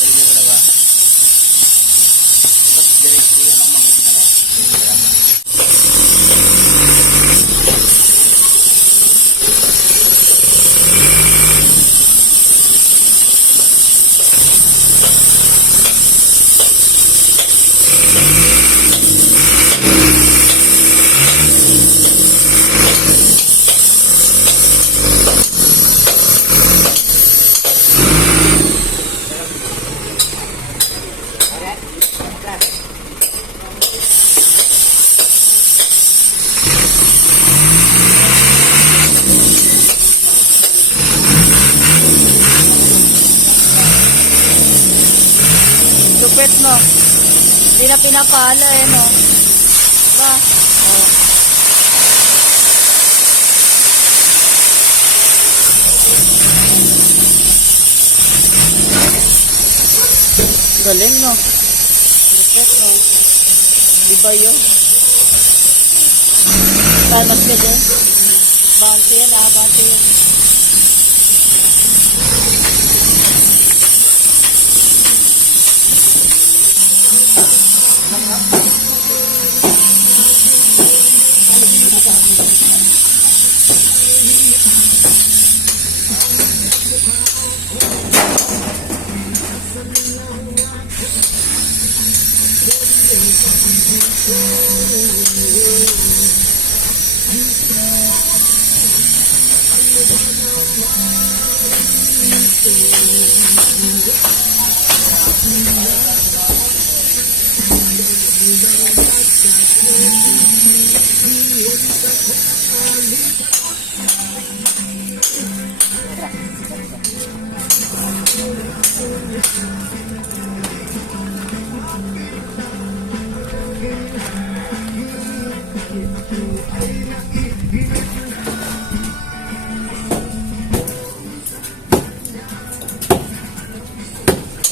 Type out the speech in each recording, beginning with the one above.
Pwede mo na ba? Tapos diretso yan ang magiging na lang. Lupit, no? Hindi na pinapala, eh, no? Diba? Oh. Galing, no? Lupit, no? Diba yun? Palmas ka dyan? Bounty yan, bounty yan.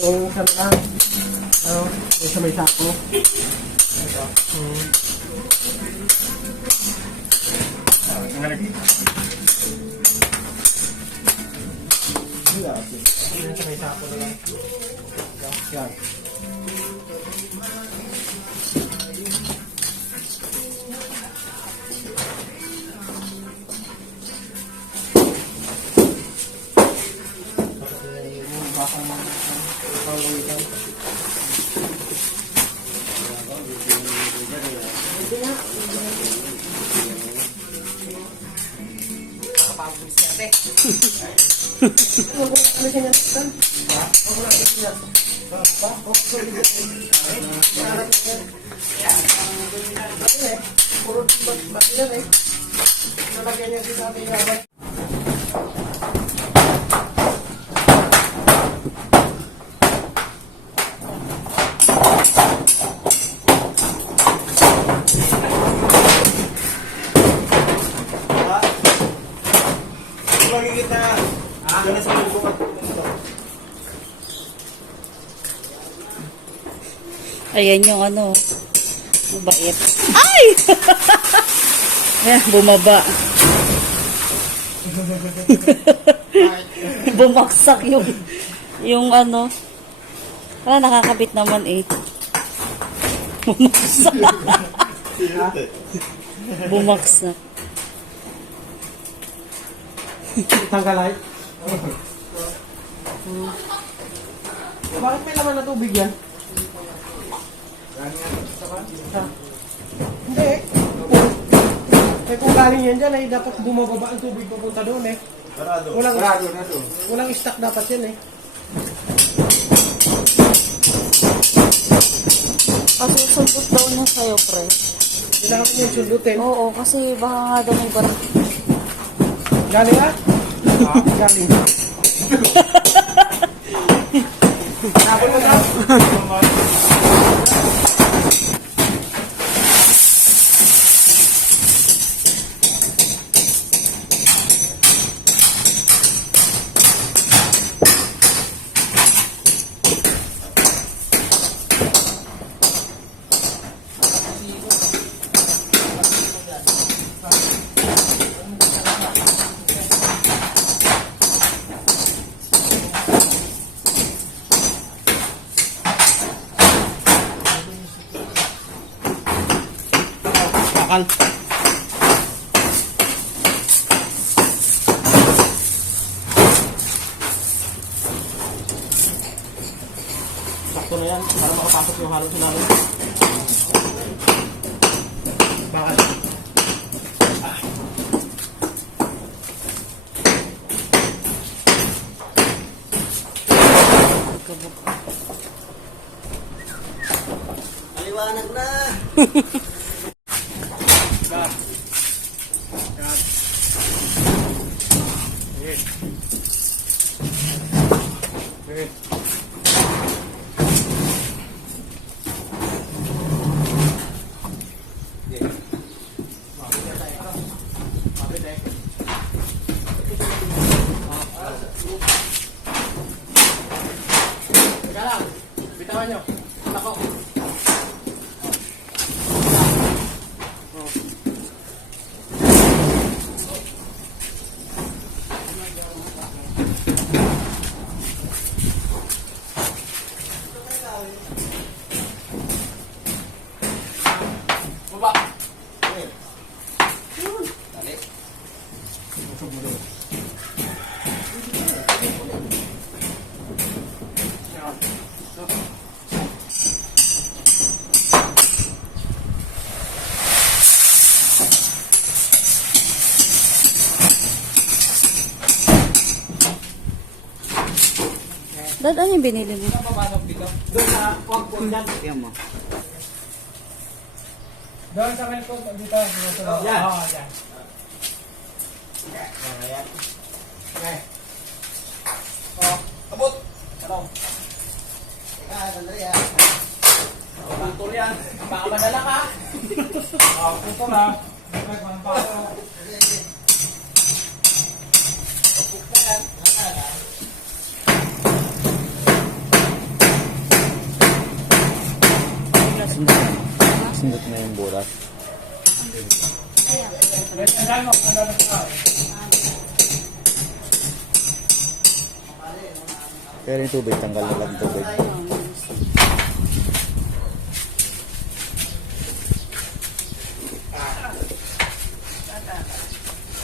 Yung sa lang, yung sa may sako. Ito. Yung sa may sako na lang. Yan. Ayan yung ano. Mabait. Ay! Ayan, bumaba. Bumaksak yung ano. Parang nakakabit naman eh. Bumaksak. Bumaksak. Tanggalay. Bakit may laman na tubig yan? Hindi. Eh kung galing yan dyan, ay dapat bumababa ang tubig papunta doon eh. Walang stock dapat yan eh. Kasi sundot daw niya sa'yo, pre. Kailangan yung sundutin. Oo, kasi baka nga daw may barang. Galing ah? Galing. Tapos na bakal. Sakto na yan, para makapasok yung halong sinabi. Bakal. Maliwanag na! Gas. Gas. Okay. Okay. Teka lang. Bitawan nyo. Ako. Baba. Dali. Dad, ano yung binili mo? Papasok dito. Doon sa wag dyan. Tingnan mo. Doon sa may kod dito. Yan. Oo, yan. Ayan. Okay. Oh, abot! Ano? Teka, sandali ah. Putol yan. Baka madala ka. Ito na. Bakit walang paso? Kapuk na yan. Sundot na yung buras. Tandaan mo. Tandaan mo. Pero yung tubig, tanggal na lang tubig.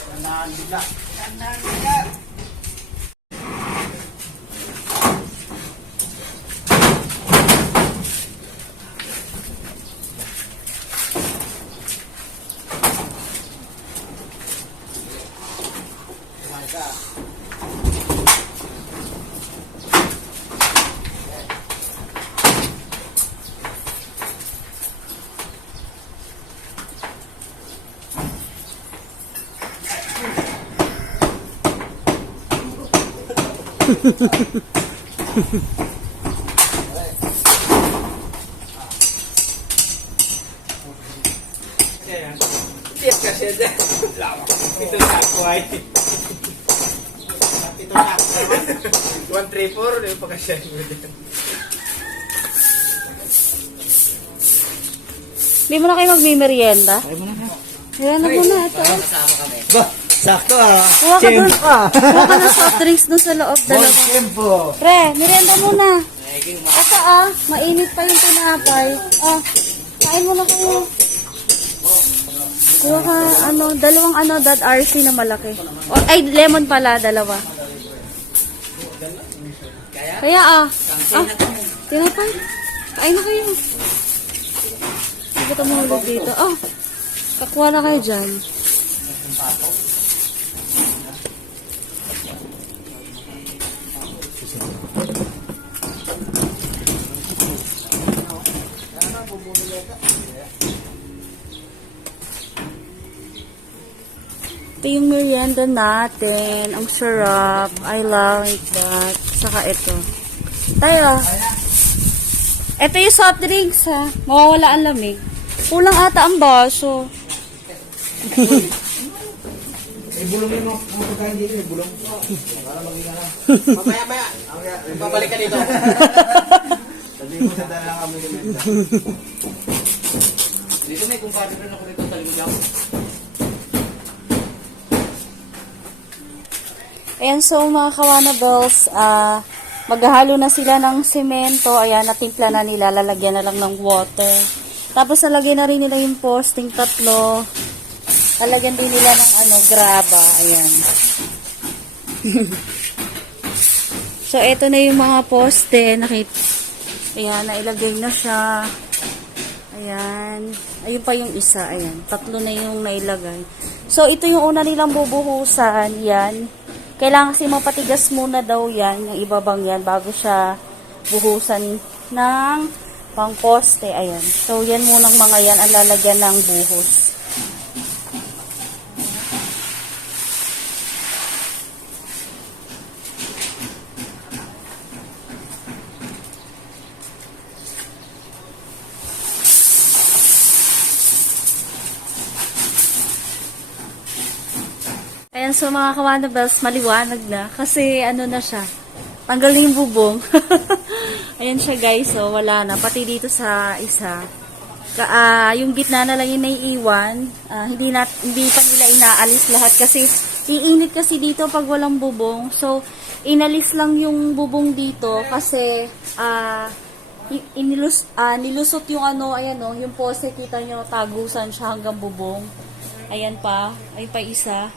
Tandaan bigla. Tandaan bigla. Tiyak ka siya dyan. Ito na ako ay. Ito na ako. 134, yung pagkasya mo dyan. Hindi mo na kayo magmimerienda? Ay mo na ha. Ayan na muna, ito. Kasama kami. Ba, sakto ah. Kuha ka dun. Kuha ka ng soft drinks dun sa loob. Dalawa. Tempo. Pre, merienda muna. Ito mainit pa yung tinapay. Kain mo na kayo. Kuha ka, dalawang Dad RC na malaki. Ay, lemon pala, dalawa. Kaya tinapay. Kain na kayo. Hindi ka mahulog dito. Kakuha na kayo dyan. Ito yung merienda natin. Ang sarap. I like that. Saka ito. Tayo. Ito yung soft drinks ha. Mawawala ang lamig. Kulang ata ang baso. Ibulong mo yung mga pagkain dito, ibulong. Para maging ano. Mamaya. Babalik ka dito. Sabi mo sa dala kami ganito. Dito may kumpare rin ako dito sa likod ako. Ayan, so mga kawanables, maghahalo na sila ng semento. Ayan, natimpla na nila. Lalagyan na lang ng water. Tapos nalagyan na rin nila yung posting tatlo. Talagyan din nila ng graba. Ayan. So, eto na yung mga poste. Ayan, nailagay na siya. Ayan. Ayun pa yung isa. Ayan. Tatlo na yung nailagay. So, ito yung una nilang bubuhusan. Yan. Kailangan kasi mapatigas muna daw yan. Yung ibabang yan bago siya buhusan ng pangposte. Ayan. So, yan munang mga yan ang lalagyan ng buhos. Ayan, so mga kawanabels, maliwanag na. Kasi na siya. Tanggal na yung bubong. Ayan siya guys, so wala na. Pati dito sa isa. Yung gitna na lang yung naiiwan. Hindi pa nila inaalis lahat kasi iinit kasi dito pag walang bubong. So, inalis lang yung bubong dito kasi nilusot yung ayan yung pose, kita nyo, tagusan siya hanggang bubong. Ayan pa. Ayun pa isa.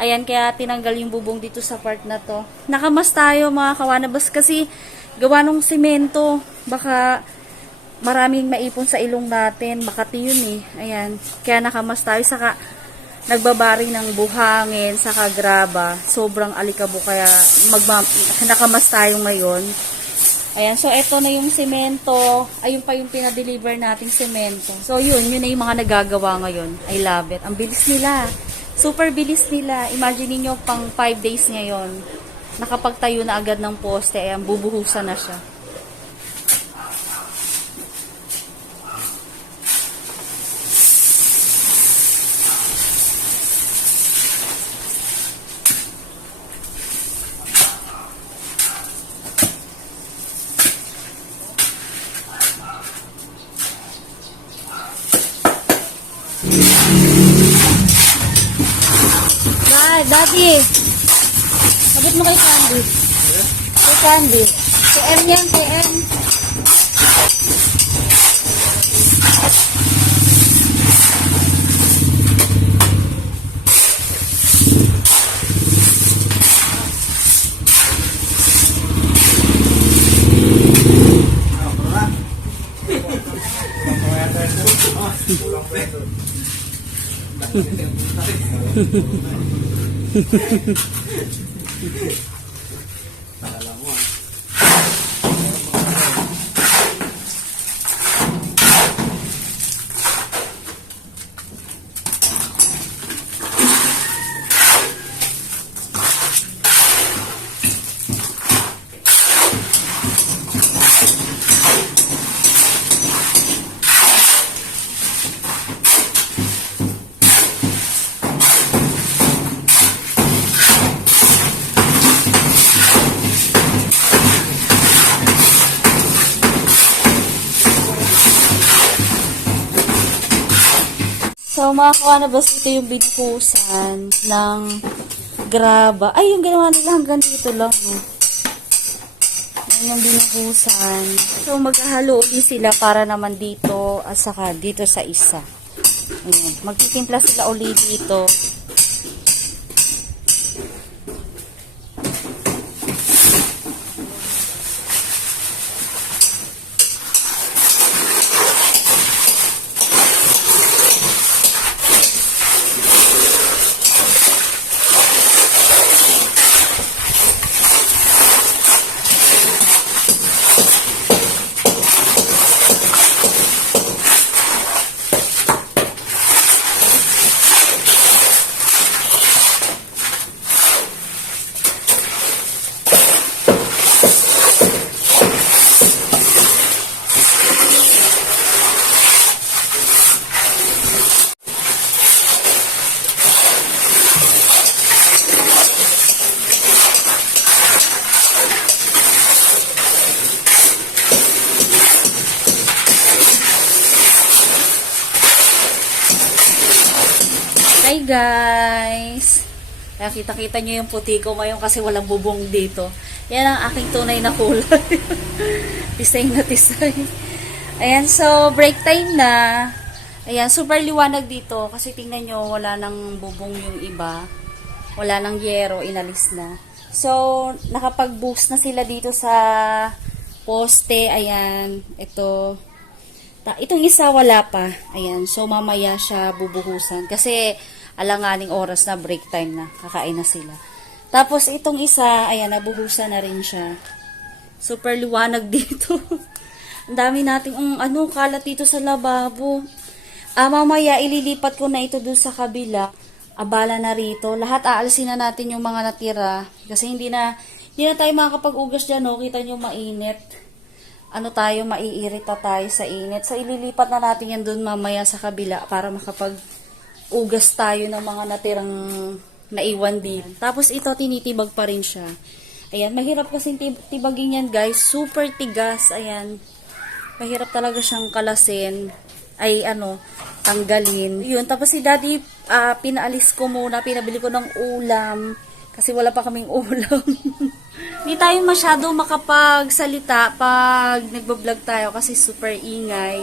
Ayan, kaya tinanggal yung bubong dito sa part na to. Nakamas tayo mga kawanabas kasi gawa ng semento. Baka maraming maipon sa ilong natin. Makati yun eh. Ayan, kaya nakamas tayo. Saka nagbabari ng buhangin, saka graba. Sobrang alikabok kaya nakamas tayo ngayon. Ayan, so eto na yung semento. Ayun pa yung pinadeliver nating semento. So yun na yung mga nagagawa ngayon. I love it. Ang bilis nila. Super bilis nila. Imagine niyo pang 5 days ngayon. Nakapagtayo na agad ng poste. Ayan, bubuhusan na siya. Daddy, sabit mo kay Candy. Kay Candy. Kay M yan, kay M. So, mga kawanabas, ito yung binuhusan ng graba. Ay, yung ginawa nila hanggang dito lang. Yan yung binuhusan. So, maghahalo ulit sila para naman dito at saka dito sa isa. Ayan. Magtitimpla sila ulit dito. Hi guys! Kaya kita-kita nyo yung puti ko ngayon kasi walang bubong dito. Yan ang aking tunay na kulay. Tisay na tisay. Ayan, so break time na. Ayan, super liwanag dito kasi tingnan nyo, wala nang bubong yung iba. Wala nang yero, inalis na. So, nakapag-boost na sila dito sa poste. Ayan, ito. Itong isa wala pa. Ayan, so mamaya siya bubuhusan. Kasi alanganing oras na, break time na. Kakain na sila. Tapos itong isa, ayan, nabuhusan na rin siya. Super liwanag dito. Ang dami nating kalat dito sa lababo. Mamaya ililipat ko na ito dun sa kabila. Abala na rito. Lahat aalisin na natin yung mga natira. Kasi hindi na tayo makakapag-ugas dyan, no? Kita nyo mainit. Maiirita tayo sa init. So ililipat na natin yan dun mamaya sa kabila para makapag-ugas tayo ng mga natirang naiwan din. Tapos ito, tinitibag pa rin siya. Ayan, mahirap kasing tibagin yan, guys. Super tigas. Ayan. Mahirap talaga siyang kalasin. Tanggalin. Yun, tapos si daddy, pinaalis ko muna, pinabili ko ng ulam. Kasi wala pa kaming ulam. Hindi tayo masyado makapagsalita pag nagbablog tayo kasi super ingay.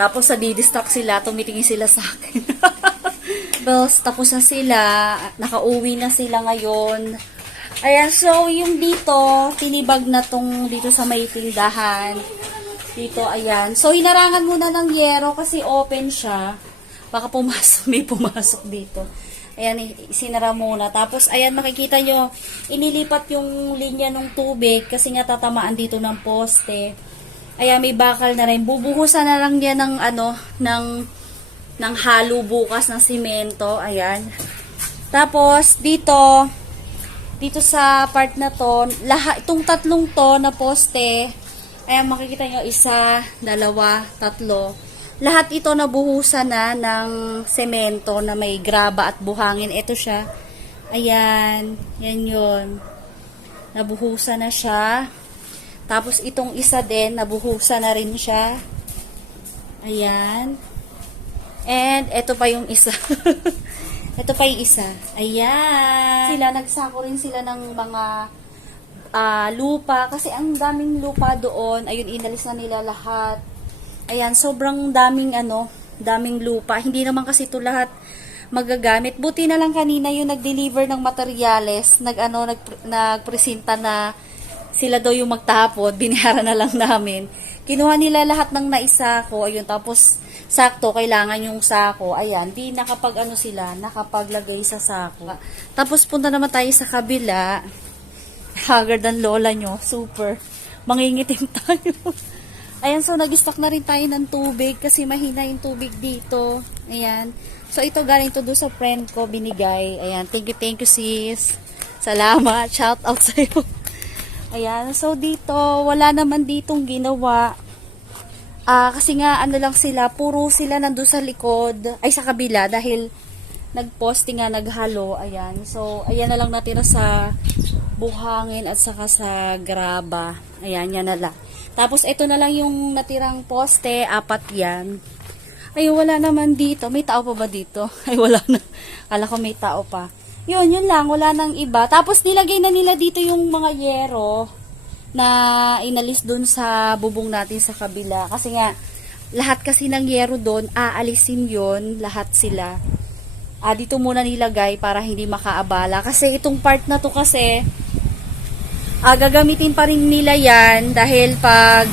Tapos sa didistract sila, tumitingin sila sa akin. Bells, tapos na sila. Nakauwi na sila ngayon. Ayan, so yung dito, tinibag na tong dito sa may tindahan. Dito, ayan. So, hinarangan muna ng yero kasi open siya. Baka may pumasok dito. Ayan, sinara muna. Tapos, ayan, makikita nyo, inilipat yung linya ng tubig kasi nga tatamaan dito ng poste. Ayan, may bakal na rin. Bubuhusan na lang yan ng halo bukas ng simento. Ayan. Tapos, dito sa part na to, itong tatlong to na poste, ayan, makikita nyo, 1, 2, 3. Lahat ito nabuhusan na ng semento na may graba at buhangin. Ito siya. Ayan. Yan yun. Nabuhusan na siya. Tapos itong isa din, nabuhusan na rin siya. Ayan. And ito pa yung isa. Ito pa yung isa. Ayan. Nagsako rin sila ng mga lupa. Kasi ang daming lupa doon. Ayun, inalis na nila lahat. Ayan, sobrang daming lupa. Hindi naman kasi ito lahat magagamit. Buti na lang kanina yung nag-deliver ng materyales. Nagpresenta na sila daw yung magtapon. Binayaran na lang namin. Kinuha nila lahat ng naisako. Ayun, tapos sakto, kailangan yung sako. Ayan, di nakapaglagay sa sako. Tapos punta naman tayo sa kabila. Haggard ang lola nyo. Super. Mangingitim tayo. Ayan, so nag-stock na rin tayo ng tubig kasi mahina yung tubig dito. Ayan. So ito galing to doon sa friend ko, binigay. Ayan, thank you sis. Salamat. Shout out sa'yo. Ayan, so dito, wala naman ditong ginawa. Kasi nga, lang sila, puro sila nandun sa likod, ay sa kabila, dahil nagposte nga, naghalo, ayan. So, ayan na lang natira sa buhangin at saka sa graba. Ayan, yan na lang. Tapos, ito na lang yung natirang poste, 4 yan. Ay, wala naman dito. May tao pa ba dito? Ay, wala na. Kala ko may tao pa. Yun lang, wala nang iba. Tapos, nilagay na nila dito yung mga yero na inalis dun sa bubong natin sa kabila. Kasi nga, lahat kasi ng yero dun, aalisin yun, lahat sila. Dito muna nilagay para hindi makaabala. Kasi itong part na to kasi, gagamitin pa rin nila yan dahil pag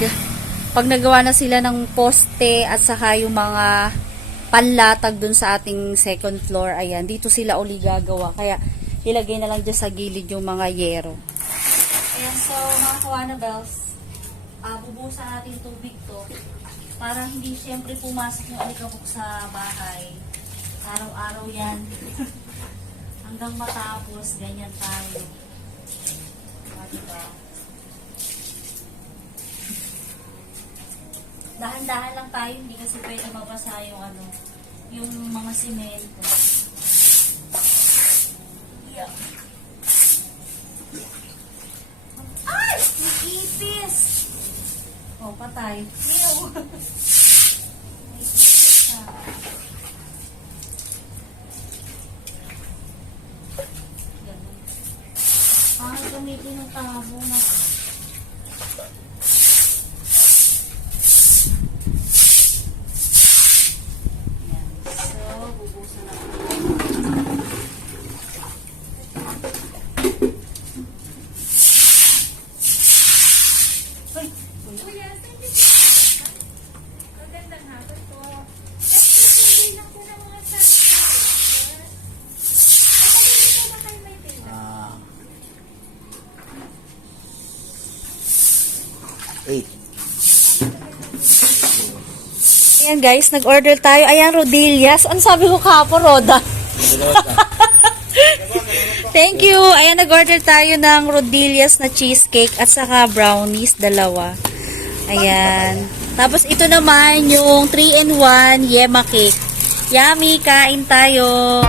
nagawa na sila ng poste at saka yung mga panlatag dun sa ating second floor, ayan, dito sila uli gagawa. Kaya, ilagay na lang dyan sa gilid yung mga yero. Ayan, so, mga Kawana Bells, bubuhusan natin tubig to para hindi siyempre pumasok yung alikabok sa bahay. Araw-araw yan. Hanggang matapos, ganyan tayo. Diba? Dahan-dahan lang tayo, hindi kasi pwede mabasa yung mga simento. Yeah. Ay! May ipis! Oh, patay. Ew! May ipis na. Gamitin ng tabo na. Kuya, saan din po? Magandang hapon po. Nagpapagay lang po ng mga sunflower. Pagkakali po ba kayo may tinda? 8. Ayan guys, nag-order tayo. Ayan, rodillas. Ano sabi ko kahapon, Roda? Thank you. Ayan, nag-order tayo ng rodillas na cheesecake at saka brownies, dalawa. Ayan. Tapos ito naman yung 3-in-1 yema cake. Yummy, kain tayo.